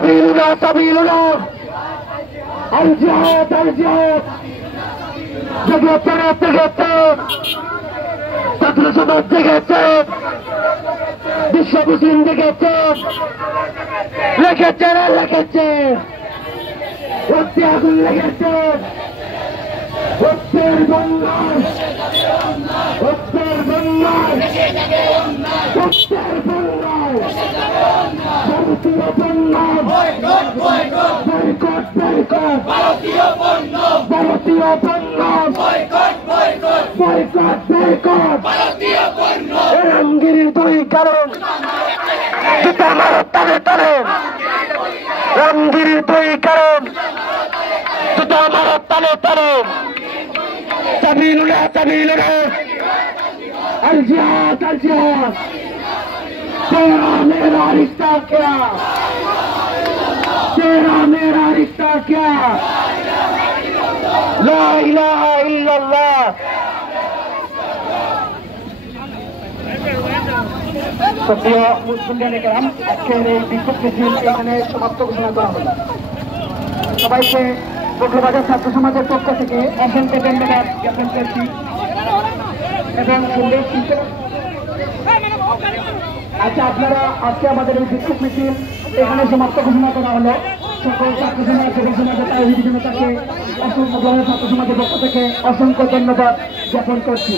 سبيلنا الجهاد জেগেছে ছাত্র সমাজ জেগেছে বিশ্ব মুসলিম জেগেছে লেগেছে আগুন লেগেছে হত্যের বন্যায় ভারতীয় পণ্য রামগিরির দুই কারণ রামগিরির দুই কারণ তালে سبيلنا الجهاد تیرا میرا رشتہ کیا لا الہ الا اللہ প্রিয় মুসলিম কেরাম আজকের এই বিক্ষোভ মিছিল এখানে সমাপ্ত ঘোষণা করা হলো সবাইকে বগুড়াবাজার ছাত্র সমাজের পক্ষ থেকে অসংখ্য ধন্যবাদ জ্ঞাপন করছি এবং সুন্দর চিন্তা। আচ্ছা আপনারা আজকে আমাদের এই বিক্ষোভ মিছিল এখানে সমাপ্ত ঘোষণা করা হলো সকল ছাত্র সমাজ যুবক সমাজের তাহিদি জনতাকে অসংখ্য ছাত্র সমাজের পক্ষ থেকে অসংখ্য ধন্যবাদ জ্ঞাপন করছি।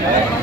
Hey,